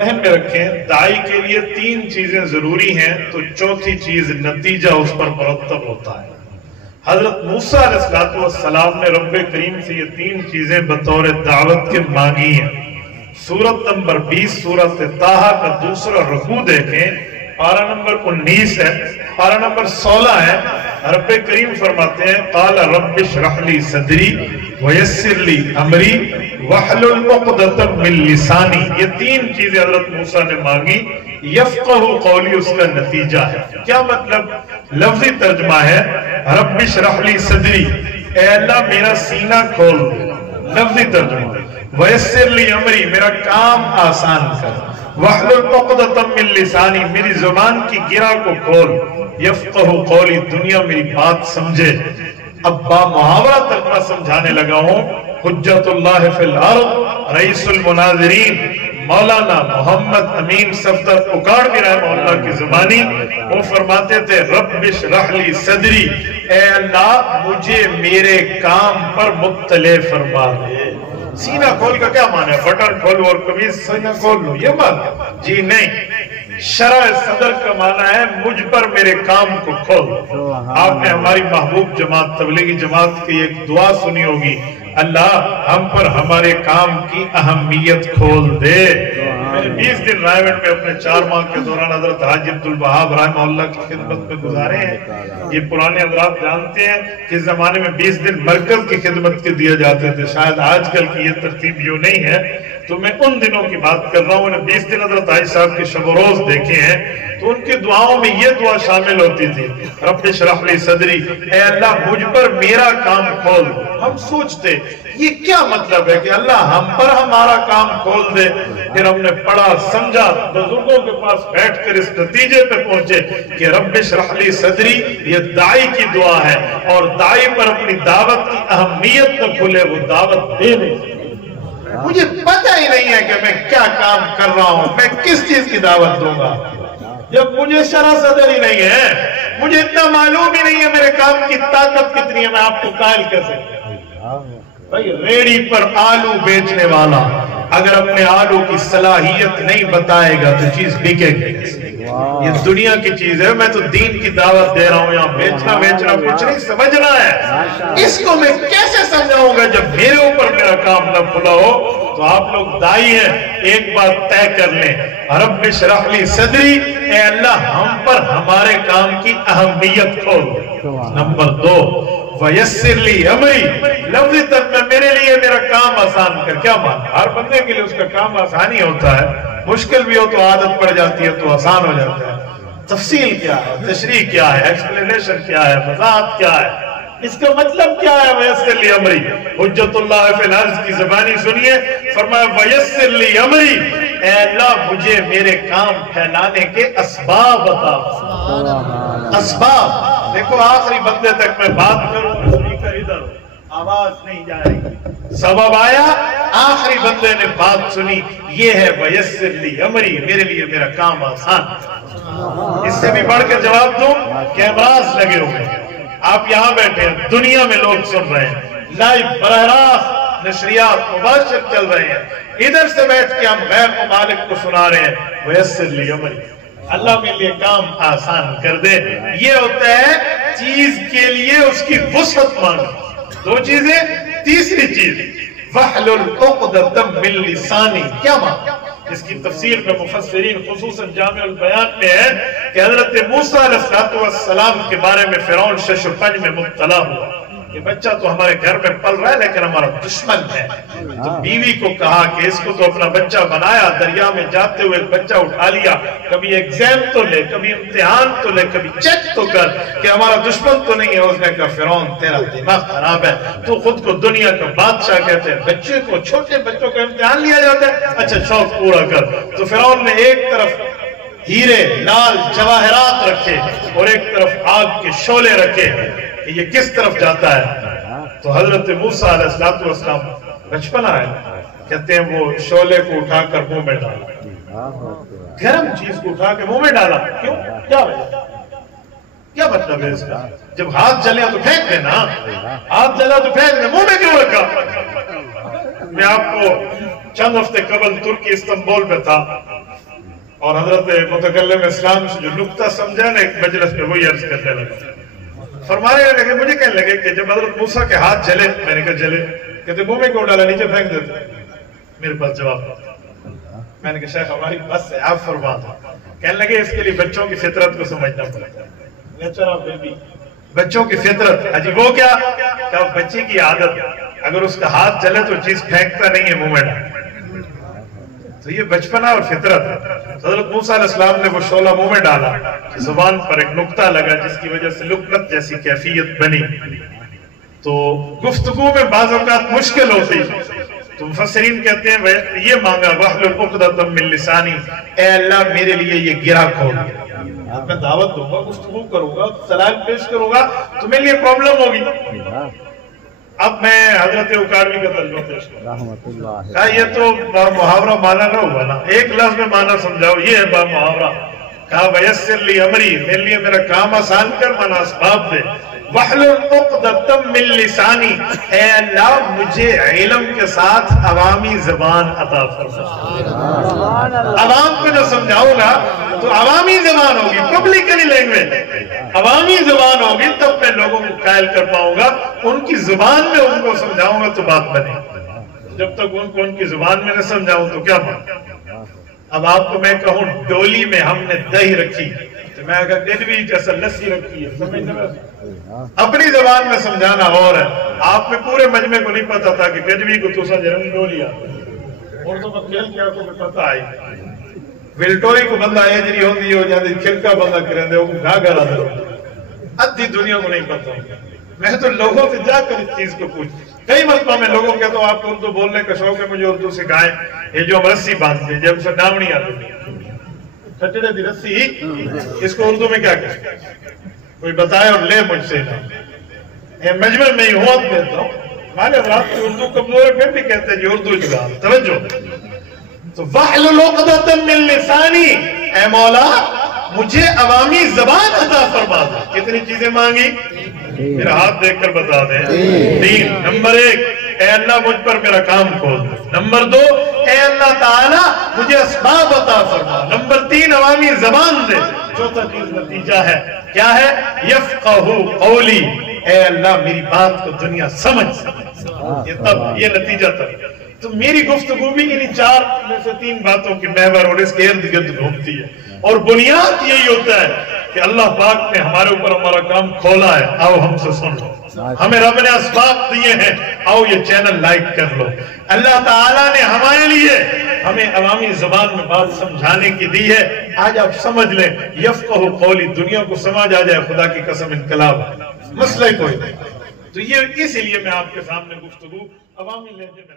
ذہن میں رکھیں داعی کے لیے 3 چیزیں ضروری ہیں تو چوتھی چیز نتیجہ اس پر مرتب ہوتا ہے۔ حضرت موسیٰ علیہ السلام نے رب کریم سے یہ 3 چیزیں بطور دعوت کے مانگی ہیں۔ سورت نمبر 20 سورت طٰہٰ کا دوسرا رکوع دیکھیں، پارہ نمبر 19 ہے، پارہ نمبر 16 ہے۔ رب کریم فرماتے ہیں قال رب اشرح لی صدری ویسر لی امری واحلل عقدۃ من لسانی۔ یہ 3 چیزیں حضرت موسیٰ نے مانگی، یفقہ قولی اس کا نتیجہ ہے۔ کیا مطلب؟ لفظی ترجمہ ہے رب اشرح لی صدری، اے اللہ میرا سینہ کھول دے، لفظی ترجمہ۔ ویسر لی امری، میرا کام آسان کر۔ واحلل عقدۃ من لسانی، میری زبان کی گرہ کو کھول۔ یفقہ قولی، دنیا میری بات سمجھے۔ اب با محاورہ ترجمہ سمجھانے لگا ہوں۔ حجت اللہ فی الارض رئیس المناظرین مولانا محمد امین صفدر اکاڑ بھی رحمہ اللہ کی زبانی، وہ فرماتے تھے رب اشرح لی صدری، اے اللہ مجھے میرے کام پر مطلع فرما دے۔ سینہ کھول کا کیا معنی ہے؟ بٹن کھولو اور قمیض سینہ کھول لو، یہ بات جی نہیں۔ شرع صدر کا معنی ہے مجھ پر میرے کام کو کھول۔ آپ نے ہماری محبوب جماعت تبلیغی جماعت کی ایک دعا سنی ہوگی، اللہ ہم پر ہمارے کام کی اہمیت کھول دے۔ میں نے 20 دن رائے میں اپنے 4 ماہ کے دوران حضرت حاجی عبدالوہاب رحمہ اللہ کی خدمت میں گزارے ہیں۔ یہ پرانے حضرات جانتے ہیں کہ اس زمانے میں 20 دن مرکز کی خدمت کے دیے جاتے تھے، شاید آج کل کی یہ ترتیب یوں نہیں ہے، تو میں ان دنوں کی بات کر رہا ہوں۔ انہیں 20 دن حضرت حاجی صاحب کے شب و روز دیکھے ہیں، تو ان کی دعاؤں میں یہ دعا شامل ہوتی تھی رب اشرح لی صدری، اے اللہ مجھ پر میرا کام کھول۔ ہم سوچتے یہ کیا مطلب ہے کہ اللہ ہم پر ہمارا کام کھول دے؟ پھر ہم نے پڑھا سمجھا، بزرگوں کے پاس بیٹھ کر اس نتیجے پہ پہنچے کہ رب اشرح لی صدری یہ داعی کی دعا ہے، اور داعی پر اپنی دعوت کی اہمیت نہ کھلے وہ دعوت دے نہیں۔ مجھے پتہ ہی نہیں ہے کہ میں کیا کام کر رہا ہوں، میں کس چیز کی دعوت دوں گا جب مجھے شرع صدر ہی نہیں ہے، مجھے اتنا معلوم ہی نہیں ہے میرے کام کی طاقت کتنی ہے۔ میں آپ کو قائل کیسے بھائی، ریڑی پر آلو بیچنے والا اگر اپنے آلو کی صلاحیت نہیں بتائے گا تو چیز بکے گی۔ یہ دنیا کی چیز ہے، میں تو دین کی دعوت دے رہا ہوں، یہاں بیچنا کچھ نہیں، سمجھنا ہے۔ اس کو میں کیسے سمجھاؤں گا جب میرے اوپر میرا کام نہ کھلا ہو؟ تو آپ لوگ دائی ہیں، ایک بات طے کر لیں، رب اشرح لی صدری، اے اللہ ہم پر ہمارے کام کی اہمیت کھول۔ نمبر 2 ویسر لی امری، لفظی ترجمہ میرے لیے میرا کام آسان کر۔ کیا معنی؟ ہر بندے کے لیے اس کا کام آسان ہی ہوتا ہے، مشکل بھی ہو تو عادت پڑ جاتی ہے تو آسان ہو جاتا ہے۔ تفصیل کیا ہے، تشریح کیا ہے، ایکسپلینیشن کیا ہے، وضاحت کیا ہے، اس کا مطلب کیا ہے؟ ویسر لی امری، حجت اللہ فی الارض کی زبانی سنیے، فرمایا ویسر لی امری، اے اللہ مجھے میرے کام پھیلانے کے اسباب عطا۔ اسباب دیکھو، آخری بندے تک میں بات کروں، اسپیکر ادھر آواز نہیں جائے گی، سبب آیا آخری بندے نے بات سنی، یہ ہے ویسر لی امری، میرے لیے میرا کام آسان۔ اس سے بھی بڑھ کر جواب دوں، کیمراز لگے ہوئے ہیں، آپ یہاں بیٹھے ہیں، دنیا میں لوگ سن رہے ہیں، لائیو براہ راست نشریات مباشر چل رہے ہیں، ادھر سے بیٹھ کے ہم غیر ممالک کو سنا رہے ہیں ویسر لی امری، اللہ میرے لیے کام آسان کر دے۔ یہ ہوتا ہے چیز کے لیے اس کی وسعت مانگنا۔ 2 چیزیں، تیسری چیز واحلل عقدۃ من لسانی، کیا معنی؟ اس کی تفسیر میں مفسرین خصوصاً جامع البیان میں ہے کہ حضرت موسیٰ علیہ السلام کے بارے میں فرعون شش و پنج میں مبتلا ہوا، یہ بچہ تو ہمارے گھر میں پل رہا ہے لیکن ہمارا دشمن ہے۔ تو بیوی کو کہا کہ اس کو تو اپنا بچہ بنایا، دریا میں جاتے ہوئے بچہ اٹھا لیا، کبھی ایگزام تو لے، کبھی امتحان تو لے، کبھی چیک تو کر کہ ہمارا دشمن تو نہیں ہے۔ اس نے کہا فرعون تیرا دماغ خراب ہے، تو خود کو دنیا کا بادشاہ کہتے ہیں، بچے کو، چھوٹے بچوں کا امتحان لیا جاتا ہے، اچھا شوق پورا کر۔ تو فرعون نے ایک طرف ہیرے لال جواہرات رکھے اور ایک طرف آگ کے شعلے رکھے، یہ کس طرف جاتا ہے؟ تو حضرت موسیٰ علیہ السلام بچپنا ہے، کہتے ہیں وہ شعلے کو اٹھا کر منہ میں ڈالا، گرم چیز کو اٹھا کے منہ میں ڈالا، کیوں؟ کیا مطلب ہے اس کا؟ جب ہاتھ جلے تو پھینک دینا، ہاتھ جلا تو پھینک دینا، منہ میں کیوں رکھا؟ میں آپ کو چند ہفتے قبل ترکی استنبول میں تھا، اور حضرت متکلم اسلام سے جو نقطہ سمجھا نا ایک مجلس میں وہی عرض کرنے لگا. فرمانے لگے مجھے کہنے لگے کہ جب حضرت موسیٰ کے ہاتھ جلے, میں نے کہا جلے, کہتے منہ میں کیوں ڈالا, نیچے پھینک دیتے. میرے پاس جواب میں نے کہا شیخ ہماری بس ہے, آپ فرما دو. کہنے لگے اس کے لیے بچوں کی فطرت کو سمجھنا پڑے گا. نیچر آف بیبی, بچوں کی فطرت. حجی وہ کیا کہ بچے کی عادت, اگر اس کا ہاتھ جلے تو چیز پھینکتا نہیں ہے منہ میں ڈال. تو یہ بچپنا اور فطرت ہے. حضرت موسیٰ علیہ السلام نے وہ شعلہ منہ میں ڈالا, زبان پر ایک نقطہ لگا جس کی وجہ سے لکنت جیسی کیفیت بنی. تو گفتگو میں بعض اوقات مشکل ہوتی, تو مفسرین کہتے ہیں یہ مانگا وَحْلُلْ عُقْدَةً مِّن لِّسَانِي, اے اللہ میرے لیے یہ گرہ کھول دے. میں دعوت دوں گا, گفتگو کروں گا, دلائل پیش کروں گا, تو میرے لیے پرابلم ہوگی. اب میں حضرت اکاڑوی کا ترجمہ پیش کروں. کہا یہ تو محاورہ مانا نہ ہوا نا, ایک لفظ میں مانا سمجھاؤ, یہ ہے محاورہ. کہا وَيَسِّرْ لِي أَمْرِي, میرے لیے میرا کام آسان کر, مانا اسباب دے. وَحْلُلْ عُقْدَةً مِّن لِّسَانِي, اے اللہ مجھے علم کے ساتھ عوامی زبان عطا فرما. عوام کو جو سمجھاؤں گا تو عوامی زبان ہوگی, پبلکلی لینگویج, عوامی زبان ہوگی, تب میں لوگوں کو قائل کر پاؤں گا. ان کی زبان میں ان کو سمجھاؤں گا تو بات بنے. جب تک ان کو ان کی زبان میں نہ سمجھاؤں تو کیا بات. اب آپ کو میں کہوں ڈولی میں ہم نے دہی رکھی, تو میں اگر گجوی جیسا لسی رکھی ہے, سمجھنے میں اپنی زبان میں سمجھانا اور ہے. آپ میں پورے مجمع کو نہیں پتا تھا کہ گجوی کو توسا جرم ڈولی آتا, اور تو کھیل کیا کو پتا آئی ویلٹوری کو بندہ ایجری ہوندی ہو جاندی, کھلکا بندہ کریں دے وہ گھا گھر آدھر ادھی دنیا کو نہیں پتا. میں تو لوگوں سے جا کر اس چیز کو پوچھ, کئی مرتبہ میں لوگوں کو کہتا ہوں آپ کو اردو بولنے کا شوق ہے, مجھے اردو سکھائیں. یہ جو ہم رسی باندھتے ہیں, جب اسے ڈاونی آتی کھٹڑے دی رسی, اس کو اردو میں کیا کہتے ہیں, کوئی بتائے اور لے مجھ سے. مجمع میں ہی ہوں کہتا ہوں, مانے حضرات کی اردو کمزور ہے, پھر بھی کہتے ہیں جی اردو جگہ توجہ. تو وَحْلُلْ عُقْدَةً مِّن لِّسَانِي, اے مولا مجھے عوامی زبان عطا فرما دے. کتنی چیزیں مانگی, میرا ہاتھ دیکھ کر بتا دیں. 3, نمبر 1, اے اللہ مجھ پر میرا کام کھول دے. نمبر 2, اے اللہ تعالیٰ مجھے اسباب عطا فرما. نمبر 3, عوامی زبان دے. چوتھا چیز نتیجہ ہے, کیا ہے, یفقہوا قولی, اے اللہ میری بات کو دنیا سمجھ. یہ تب یہ نتیجہ تب. تو میری گفتگو بھی انہی 4 میں سے 3 باتوں کی محور اور اس کے ارد گرد گھومتی ہے. اور بنیاد یہی ہوتا ہے کہ اللہ پاک نے ہمارے اوپر ہمارا کام کھولا ہے, آؤ ہم سے سن لو. ہمیں رب نے اسباب دیے ہیں, آؤ یہ چینل لائک کر لو. اللہ تعالیٰ نے ہمارے لیے ہمیں عوامی زبان میں بات سمجھانے کی دی ہے. آج آپ سمجھ لیں, یفقہوا قولی, دنیا کو سمجھ آ جائے, خدا کی قسم انقلاب مسئلہ کوئی نہیں. تو یہ اسی لیے میں آپ کے سامنے گفتگو عوامی لہجے میں